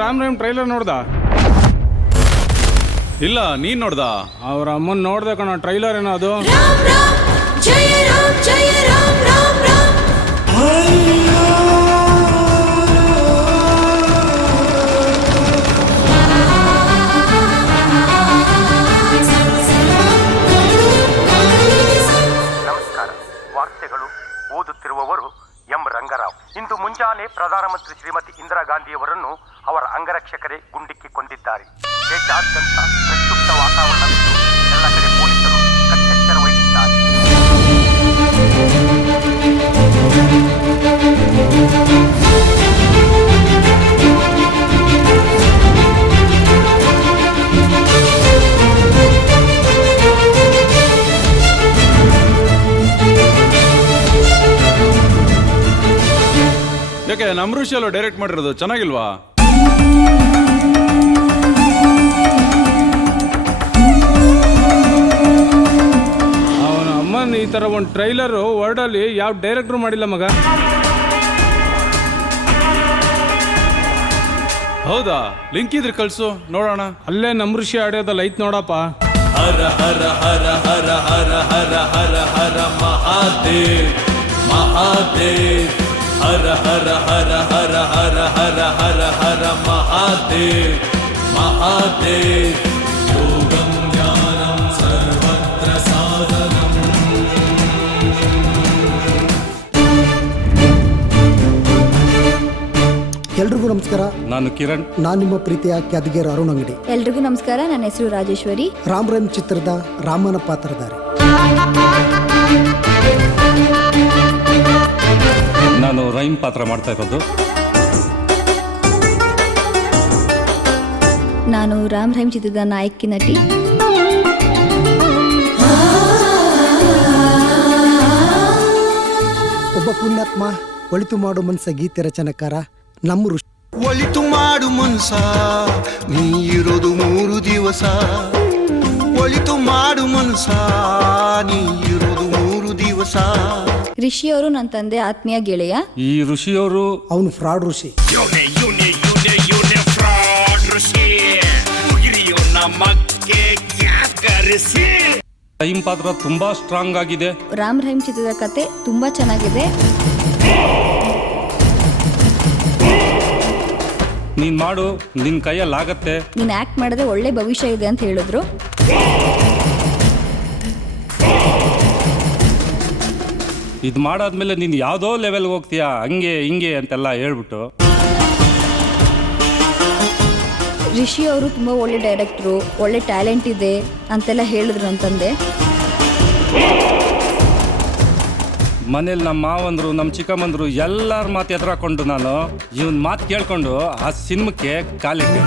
Ram Ram trailer ನೋಡ್ದ? ಇಲ್ಲ, ನೀನ್ ನೋಡ್ದ? ಅವ್ರ ಅಮ್ಮನ್ ನೋಡ್ದೆ ಕಣ. ಟ್ರೈಲರ್ ಏನೋ ಅದು. ರಾಮ್ ರಾಮ್ ಜಯ ರಾಮ್ ಜಯ ರಾಮ್ ರಾಮ್ ರಾಮ್. ನಮಸ್ಕಾರ. ವಾರ್ತೆಗಳು ಓದುತ್ತಿರುವವರು ಎಂ ರಂಗರಾವ್. ಇಂದು ಮುಂಜಾನೆ ಪ್ರಧಾನಮಂತ್ರಿ ಶ್ರೀಮತಿ ಇಂದಿರಾ ಗಾಂಧಿಯವರನ್ನು ಅವರ ಅಂಗರಕ್ಷಕರೇ ಗುಂಡಿಕ್ಕಿ ಕೊಂದಿದ್ದಾರೆ. ದೇಶಾದ್ಯಂತ ಪ್ರಕ್ಷುಬ್ಧ ವಾತಾವರಣವಿದ್ದು ಎಲ್ಲ ಕಡೆ ಪೊಲೀಸರು ಕಟ್ಟೆಚ್ಚರ ವಹಿಸಿದ್ದಾರೆ. ಯಾಕೆ ನಮ್ಮ ಋಷಿಯಲ್ಲೂ ಡೈರೆಕ್ಟ್ ಮಾಡಿರೋದು ಚೆನ್ನಾಗಿಲ್ವಾ? ಅವನ ಅಮ್ಮನ್ ಈ ತರ ಒಂದು ಟ್ರೈಲರ್ ವರ್ಡಲ್ಲಿ ಯಾವ ಡೈರೆಕ್ಟ್ರು ಮಾಡಿಲ್ಲ ಮಗ. ಹೌದಾ? ಲಿಂಕ್ ಇದ್ರೆ ಕಳ್ಸು ನೋಡೋಣ. ಅಲ್ಲೇ ನಮ್ಮ ಋಷಿ ಆಡಿಯೋದಲ್ಲಿ ಐತ್ ನೋಡಪ್ಪ. ಹರ ಹರ ಹರ ಹರ ಹರ ಹರ ಹರ ಹರ ಮಹಾದೇವ್ ಮಹಾದೇವ್. ಹರ ಹರ ಹರ ಹರ ಹರ ಹರ ಹರ ಹರ ಮಹಾದೇವ್ ಮಹಾದೇವ್. ಯೋಗಂ ಜ್ಞಾನಂ ಸರ್ವತ್ರ ಸಾಧನಂ. ಎಲ್ರಿಗೂ ನಮಸ್ಕಾರ. ನಾನು ಕಿರಣ್. ನಾನು ನಿಮ್ಮ ಪ್ರೀತಿಯ ಕ್ಯಾದಗೇರ್ ಅರುಣ್ ಅಂಗಡಿ. ಎಲ್ರಿಗೂ ನಮಸ್ಕಾರ. ನನ್ನ ಹೆಸರು ರಾಜೇಶ್ವರಿ. ರಾಮ್ ರೈಮ್ ಚಿತ್ರದ ರಾಮನ ಪಾತ್ರಧಾರಿ. ನಾನು ರೈಮ್ ಪಾತ್ರ ಮಾಡ್ತಾ ಇರೋದು. ನಾನು ರಾಮ್ ರೈಮ್ ಚಿತ್ರದ ನಾಯಕಿ ನಟಿ. ಒಬ್ಬ ಪುಣ್ಯಾತ್ಮ ಒಳಿತು ಮಾಡು ಮನ್ಸ ಗೀತೆ ರಚನೆಕಾರ ನಮ್ಮ ಋಷಿ. ಒಳಿತು ಮಾಡು ಮನ್ಸ ನೀ ಇರೋದು 3 ದಿವಸ. ಒಳಿತು ಮಾಡು ಮನ್ಸ ನೀ ಇರೋದು 3 ದಿವಸ. ರಿಷಿ ಅವರು ನನ್ನ ತಂದೆ ಆತ್ಮೀಯ ಗೆಳೆಯ. ಈ ಋಷಿಯವರು ಅವನು ಫ್ರಾಡ್ ಋಷಿ. ರೈಮ್ ಪಾತ್ರ ತುಂಬಾ ಸ್ಟ್ರಾಂಗ್ ಆಗಿದೆ. ರಾಮ್ ರೈಮ್ ಚಿತ್ರದ ಕತೆ ತುಂಬಾ ಚೆನ್ನಾಗಿದೆ. ನೀನ್ ಮಾಡು, ನಿನ್ ಕೈಯಲ್ಲಾಗತ್ತೆ. ನೀನ್ ಆಕ್ಟ್ ಮಾಡಿದ್ರೆ ಒಳ್ಳೆ ಭವಿಷ್ಯ ಇದೆ ಅಂತ ಹೇಳಿದ್ರು. ಇದು ಮಾಡಾದ್ಮೇಲೆ ನೀನ್ ಯಾವ್ದೋ ಲೆವೆಲ್ಗೆ ಹೋಗ್ತೀಯಾ, ಹಂಗೆ ಹಿಂಗೆ ಅಂತೆಲ್ಲ ಹೇಳ್ಬಿಟ್ಟು. ರಿಷಿ ಅವರು ತುಂಬಾ ಒಳ್ಳೆ ಡೈರೆಕ್ಟ್ರು, ಒಳ್ಳೆ ಟ್ಯಾಲೆಂಟ್ ಇದೆ ಅಂತೆಲ್ಲ ಹೇಳಿದ್ರು ಅಂತಂದೆ. ಮನೇಲಿ ನಮ್ಮ ಮಾವಂದ್ರು ನಮ್ಮ ಚಿಕ್ಕಮ್ಮಂದ್ರು ಎಲ್ಲರ ಮಾತು ಎದುರಾಕೊಂಡು ನಾನು ಇವನ್ ಮಾತು ಕೇಳ್ಕೊಂಡು ಆ ಸಿನಿಮಕ್ಕೆ ಕಾಲಿಟ್ಟೆ.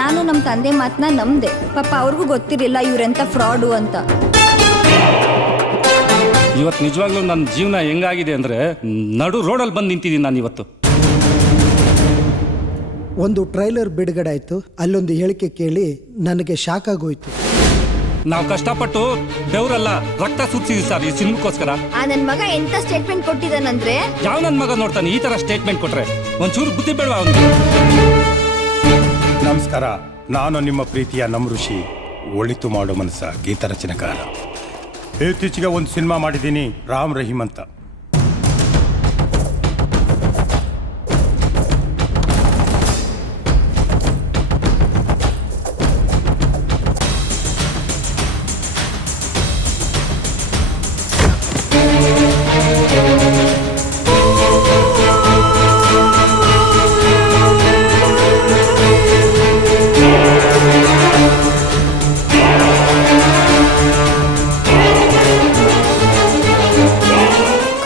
ನಾನು ನಮ್ಮ ತಂದೆ ಮಾತನ್ನ ನಂಬ್ದೆ. ಪಾಪ ಅವ್ರಿಗೂ ಗೊತ್ತಿರಲಿಲ್ಲ ಇವ್ರೆಂತ ಫ್ರಾಡು ಅಂತ. ಇವತ್ತು ನಿಜವಾಗ್ಲೂ ನನ್ನ ಜೀವನ ಹೆಂಗಾಗಿದೆ ಅಂದರೆ ನಡು ರೋಡಲ್ಲಿ ಬಂದು ನಿಂತಿದ್ದೀನಿ ನಾನು ಇವತ್ತು. ಒಂದು ಟ್ರೈಲರ್ ಬಿಡುಗಡೆ ಆಯ್ತು. ಅಲ್ಲೊಂದು ಹೇಳಿಕೆ ಕೇಳಿ ನನಗೆ ಶಾಕ್ ಆಗೋಯ್ತು. ನಾವು ಕಷ್ಟಪಟ್ಟು ಬೆವರಲ್ಲ ರಕ್ತ ಸುರಿಸಿದ್ವಿ ಸರ್ ಈ ಸಿನಿಮಾಕ್ಕೋಸ್ಕರ. ಆ ನನ್ನ ಮಗ ಎಂತ ಸ್ಟೇಟ್ಮೆಂಟ್ ಕೊಟ್ಟಿದ್ದಾನಂದ್ರೆ, ಯಾವ ನನ್ನ ಮಗ ನೋಡ್ತಾನೆ ಈ ತರ ಸ್ಟೇಟ್ಮೆಂಟ್ ಕೊಟ್ರೆ? ಒಂಚೂರು ಬುದ್ಧಿ ಬೇಡವಾ ಅವನಿಗೆ? ನಮಸ್ಕಾರ. ನಾನು ನಿಮ್ಮ ಪ್ರೀತಿಯ ನಮ್ಮ ಋಷಿ ಒಳಿತು ಮಾಡೋ ಮನಸ್ಸ ಗೀತ ರಚನೆಕಾರ. ಇತ್ತೀಚೆಗೆ ಒಂದು ಸಿನಿಮಾ ಮಾಡಿದ್ದೀನಿ, ರಾಮ್ ರಹೀಮ್ ಅಂತ.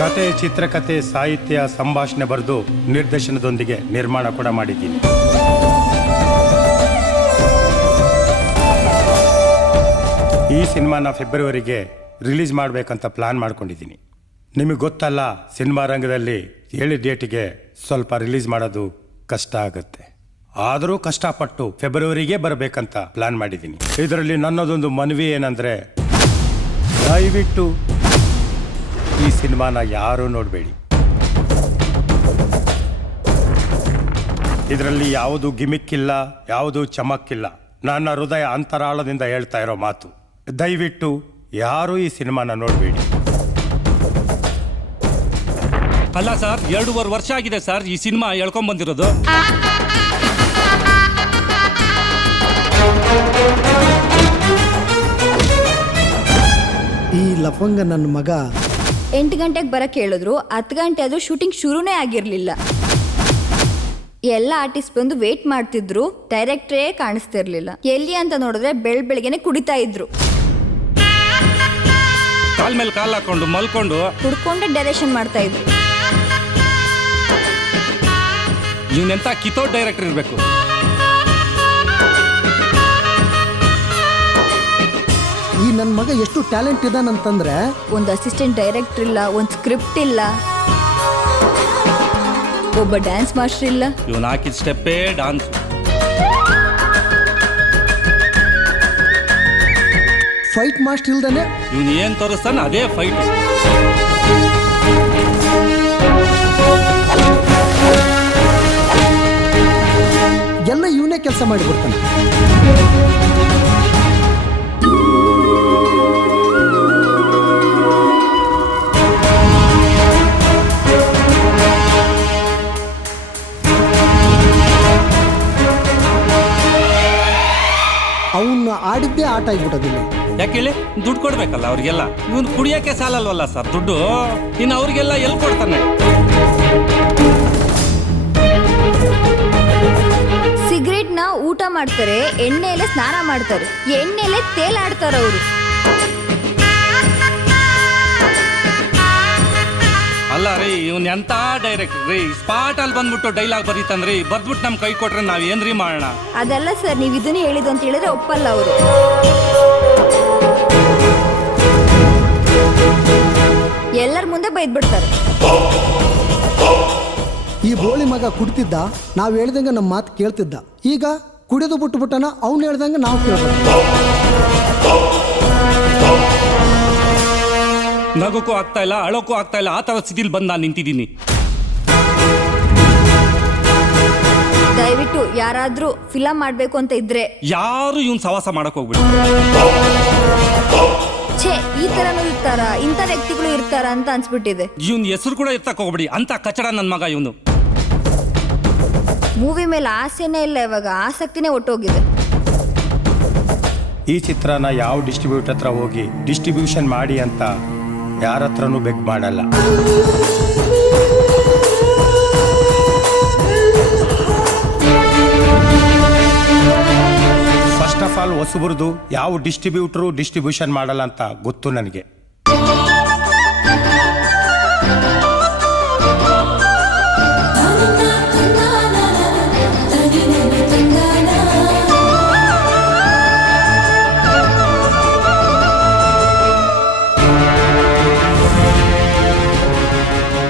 ಕತೆ, ಚಿತ್ರಕಥೆ, ಸಾಹಿತ್ಯ, ಸಂಭಾಷಣೆ ಬರೆದು ನಿರ್ದೇಶನದೊಂದಿಗೆ ನಿರ್ಮಾಣ ಕೂಡ ಮಾಡಿದ್ದೀನಿ. ಈ ಸಿನಿಮಾನ ಫೆಬ್ರವರಿಗೆ ರಿಲೀಸ್ ಮಾಡಬೇಕಂತ ಪ್ಲಾನ್ ಮಾಡ್ಕೊಂಡಿದ್ದೀನಿ. ನಿಮಗೆ ಗೊತ್ತಲ್ಲ, ಸಿನಿಮಾ ರಂಗದಲ್ಲಿ ಹೇಳಿದ ಡೇಟಿಗೆ ಸ್ವಲ್ಪ ರಿಲೀಸ್ ಮಾಡೋದು ಕಷ್ಟ ಆಗುತ್ತೆ. ಆದರೂ ಕಷ್ಟಪಟ್ಟು ಫೆಬ್ರವರಿಗೆ ಬರಬೇಕಂತ ಪ್ಲಾನ್ ಮಾಡಿದ್ದೀನಿ. ಇದರಲ್ಲಿ ನನ್ನದೊಂದು ಮನವಿ ಏನಂದರೆ, ದಯವಿಟ್ಟು ಈ ಸಿನಿಮಾನ ಯಾರೂ ನೋಡಬೇಡಿ. ಇದರಲ್ಲಿ ಯಾವುದು ಗಿಮಿಕ್ ಇಲ್ಲ, ಯಾವುದು ಚಮಕ್ಕಿಲ್ಲ. ನನ್ನ ಹೃದಯ ಅಂತರಾಳದಿಂದ ಹೇಳ್ತಾ ಇರೋ ಮಾತು. ದಯವಿಟ್ಟು ಯಾರೂ ಈ ಸಿನಿಮಾನ ನೋಡಬೇಡಿ. ಅಲ್ಲ ಸರ್, 2.5 ವರ್ಷ ಆಗಿದೆ ಸರ್ ಈ ಸಿನಿಮಾ ಎಳ್ಕೊಂಬಂದಿರೋದು. ಈ ಲಫಂಗ ನನ್ನ ಮಗ 8 ಗಂಟೆಗೆ ಬರಕ್ಕೆ ಹೇಳಿದ್ರು, 10 ಗಂಟೆ ಆದರೂ ಶೂಟಿಂಗ್ ಶುರುನೇ ಆಗಿರಲಿಲ್ಲ. ಎಲ್ಲ ಆರ್ಟಿಸ್ಟ್ ಬಂದು ವೇಟ್ ಮಾಡ್ತಿದ್ರು, ಡೈರೆಕ್ಟ್ರೇ ಕಾಣಿಸ್ತಿರ್ಲಿಲ್ಲ. ಎಲ್ಲಿ ಅಂತ ನೋಡಿದ್ರೆ ಬೆಳಗ್ಗೆನೆ ಕುಡಿತಾ ಇದ್ರು. ಕಾಲ್ ಮೇಲೆ ಕಾಲ್ ಹಾಕೊಂಡು ಮಲ್ಕೊಂಡು ಕುಡ್ಕೊಂಡೆ ಡೈರೆಕ್ಷನ್ ಮಾಡ್ತಾ ಇದ್ರು. ಇವನೆಂತ ಕಿತ್ತೋಡ್ ಡೈರೆಕ್ಟರ್ ಇರಬೇಕು. ಈ ನನ್ನ ಮಗ ಎಷ್ಟು ಟ್ಯಾಲೆಂಟ್ ಇದಾನಂತಂದ್ರೆ, ಒಂದು ಅಸಿಸ್ಟೆಂಟ್ ಡೈರೆಕ್ಟರ್ ಇಲ್ಲ, ಒಂದು ಸ್ಕ್ರಿಪ್ಟ್ ಇಲ್ಲ, ಒಬ್ಬ ಡ್ಯಾನ್ಸ್ ಮಾಸ್ಟರ್ ಇಲ್ಲ. ಇವನು ಹಾಕಿದ ಸ್ಟೆಪ್ಪೇ ಡಾನ್ಸ್. ಫೈಟ್ ಮಾಸ್ಟರ್ ಇಲ್ದಾನೆ ಇವನು ಏನ್ ತೋರಿಸ್ತಾನೆ ಅದೇ ಫೈಟ್. ಎಲ್ಲ ಇವನೇ ಕೆಲಸ ಮಾಡಿಬಿಡ್ತಾನೆ. ಅವನ್ನ ಆಡಿದ್ದೇ ಆಟ ಆಗಿಬಿಟ್ಟೋದಿಲ್ಲ. ಯಾಕೆ ಹೇಳಿ, ದುಡ್ಡು ಕೊಡ್ಬೇಕಲ್ಲ ಅವ್ರಿಗೆಲ್ಲ. ಇವನು ಕುಡಿಯಕ್ಕೆ ಸಾಲಲ್ವಲ್ಲ ಸರ್ ದುಡ್ಡು, ಇನ್ನು ಅವ್ರಿಗೆಲ್ಲ ಎಲ್ಲಿ ಕೊಡ್ತಾನೆ? ಸಿಗರೇಟ್ನ ಊಟ ಮಾಡ್ತಾರೆ, ಎಣ್ಣೆಲೆ ಸ್ನಾನ ಮಾಡ್ತಾರೆ, ಎಣ್ಣೆಲೆ ತೇಲಾಡ್ತಾರೆ ಅವರು. ಅಲ್ಲ ರೀ, ಇವನ್ ಎಂತ ಡೈರೆಕ್ಟರ್ ರೀ, ಸ್ಪಾಟ್ ಅಲ್ಲಿ ಬಂದ್ಬಿಟ್ಟು ಡೈಲಾಗ್ ಬರೀತಂದ್ರಿ, ಬರ್ದ್ಬಿಟ್ಟು ನಮ್ ಕೈ ಕೊಟ್ರೆ ನಾವ್ ಏನ್ರಿ ಮಾಡೋಣ? ಅದೆಲ್ಲ ಸರ್, ನೀವು ಇದನ್ನ ಹೇಳಿದ್ದು ಅಂತ ಹೇಳಿದ್ರೆ ಒಪ್ಪಲ್ಲ ಅವರು. ಎಲ್ಲರ ಮುಂದೆ ಬೈದ್ಬಿಡ್ತಾರೆ. ಈ ಬೋಳಿ ಮಗ ಕುಡ್ತಿದ್ದ, ನಾವು ಹೇಳ್ದಂಗೆ ನಮ್ಮ ಮಾತು ಕೇಳ್ತಿದ್ದ. ಈಗ ಕುಡಿಯೋದು ಬಿಟ್ಟುಬಿಟ್ಟನ, ಅವ್ನು ಹೇಳ್ದಂಗೆ ನಾವು ಕೇಳ್ಬೇಕು. ನಗೋಕ್ಕೂ ಆಗ್ತಾ ಇಲ್ಲ, ಅಳೋಕ್ಕೂ ಆಗ್ತಾ ಇಲ್ಲ, ಆ ತರ ಸ್ಥಿತಿಲಿ ಬಂದು ನಾನು ನಿಂತಿದ್ದೀನಿ. ದಯವಿಟ್ಟು ಯಾರಾದ್ರೂ ಫಿಲಂ ಮಾಡ್ಬೇಕು ಅಂತ ಇದ್ರೆ ಯಾರು ಇವನ್ ಸವಾಸ ಮಾಡಕ್ ಹೋಗ್ಬಿಡಿ. ಛೇ, ಈ ತರನೂ ಇರ್ತಾರ, ಇಂಥ ವ್ಯಕ್ತಿಗಳು ಇರ್ತಾರ ಅಂತ ಅನ್ಸ್ಬಿಟ್ಟಿದೆ. ಇವನ್ ಹೆಸರು ಕೂಡ ಎತ್ತಕ್ ಹೋಗ್ಬಿಡಿ, ಅಂತ ಕಚಡ ನನ್ ಮಗ ಇವನು. ಮೂವಿ ಮೇಲೆ ಆಸೆನೇ ಇಲ್ಲ, ಇವಾಗ ಆಸಕ್ತಿನೇ ಒಟ್ಟೋಗಿದೆ. ಈ ಚಿತ್ರನ ಯಾವ ಡಿಸ್ಟ್ರಿಬ್ಯೂಟರ್ ಹತ್ರ ಹೋಗಿ ಡಿಸ್ಟ್ರಿಬ್ಯೂಷನ್ ಮಾಡಿ ಅಂತ ಯಾರ ಹತ್ರನೂ ಬೆಗ್ ಮಾಡಲ್ಲ. ಫಸ್ಟ್ ಆಫ್ ಆಲ್ ಹೊಸಬ್ರದ್ದು ಯಾವ ಡಿಸ್ಟ್ರಿಬ್ಯೂಟರು ಡಿಸ್ಟ್ರಿಬ್ಯೂಷನ್ ಮಾಡಲ್ಲ ಅಂತ ಗೊತ್ತು ನನಗೆ.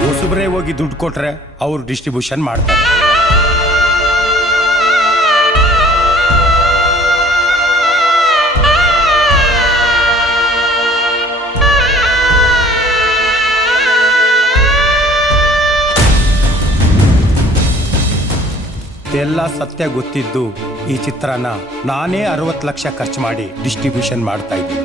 ಹೊಸಬ್ರೇ ಹೋಗಿ ದುಡ್ಡು ಕೊಟ್ರೆ ಅವ್ರು ಡಿಸ್ಟ್ರಿಬ್ಯೂಷನ್ ಮಾಡ್ತಾರೆ. ಎಲ್ಲ ಸತ್ಯ ಗೊತ್ತಿದ್ದು ಈ ಚಿತ್ರನ ನಾನೇ 60 ಲಕ್ಷ ಖರ್ಚು ಮಾಡಿ ಡಿಸ್ಟ್ರಿಬ್ಯೂಷನ್ ಮಾಡ್ತಾ ಇದ್ದೀನಿ.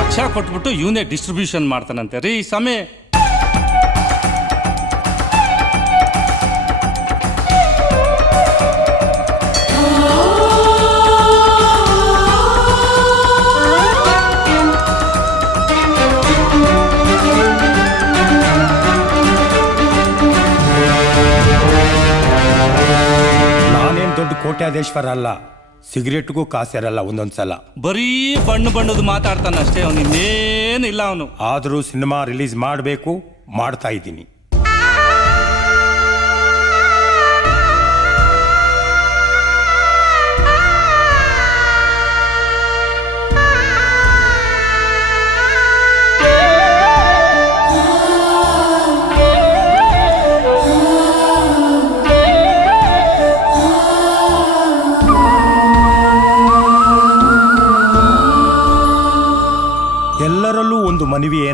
ಲಕ್ಷ ಕೊಟ್ಬಿಟ್ಟು ಇವನೇ ಡಿಸ್ಟ್ರಿಬ್ಯೂಷನ್ ಮಾಡ್ತಾನಂತೆ ರೀ ಸಮಯ. ದೊಡ್ಡ ಕೋಟ್ಯಾಧೀಶ್ವರ ಅಲ್ಲ, ಸಿಗರೇಟ್ಗೂ ಕಾಸಿರಲ್ಲ ಒಂದೊಂದ್ಸಲ. ಬರೀ ಬಣ್ಣದ ಮಾತಾಡ್ತಾನೆ ಅಷ್ಟೇ, ಅವನು ಇನ್ನೇನು ಇಲ್ಲ ಅವನು. ಆದರೂ ಸಿನಿಮಾ ರಿಲೀಸ್ ಮಾಡಬೇಕು, ಮಾಡ್ತಾ ಇದ್ದೀನಿ.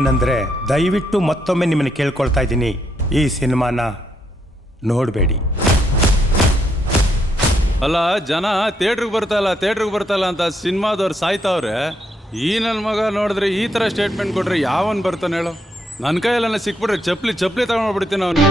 ಏನಂದರೆ ದಯವಿಟ್ಟು ಮತ್ತೊಮ್ಮೆ ನಿಮ್ಮನ್ನು ಕೇಳ್ಕೊಳ್ತಾ ಇದ್ದೀನಿ, ಈ ಸಿನಿಮಾನ ನೋಡಬೇಡಿ. ಅಲ್ಲ, ಜನ ಥಿಯೇಟ್ರಿಗೆ ಬರ್ತಾಯಿಲ್ಲ ಅಂತ ಸಿನಿಮಾದವ್ರು ಸಾಯ್ತಾವ್ರೆ. ಈ ನನ್ನ ಮಗ ನೋಡಿದ್ರೆ ಈ ಥರ ಸ್ಟೇಟ್ಮೆಂಟ್ ಕೊಟ್ರೆ ಯಾವನ್ ಬರ್ತಾನೆ ಹೇಳು? ನನ್ನ ಕೈಯೆಲ್ಲ ಸಿಕ್ಬಿಟ್ರೆ ಚಪ್ಪಲಿ ತಗೊಂಡ್ಬಿಡ್ತೀನಿ ಅವನು.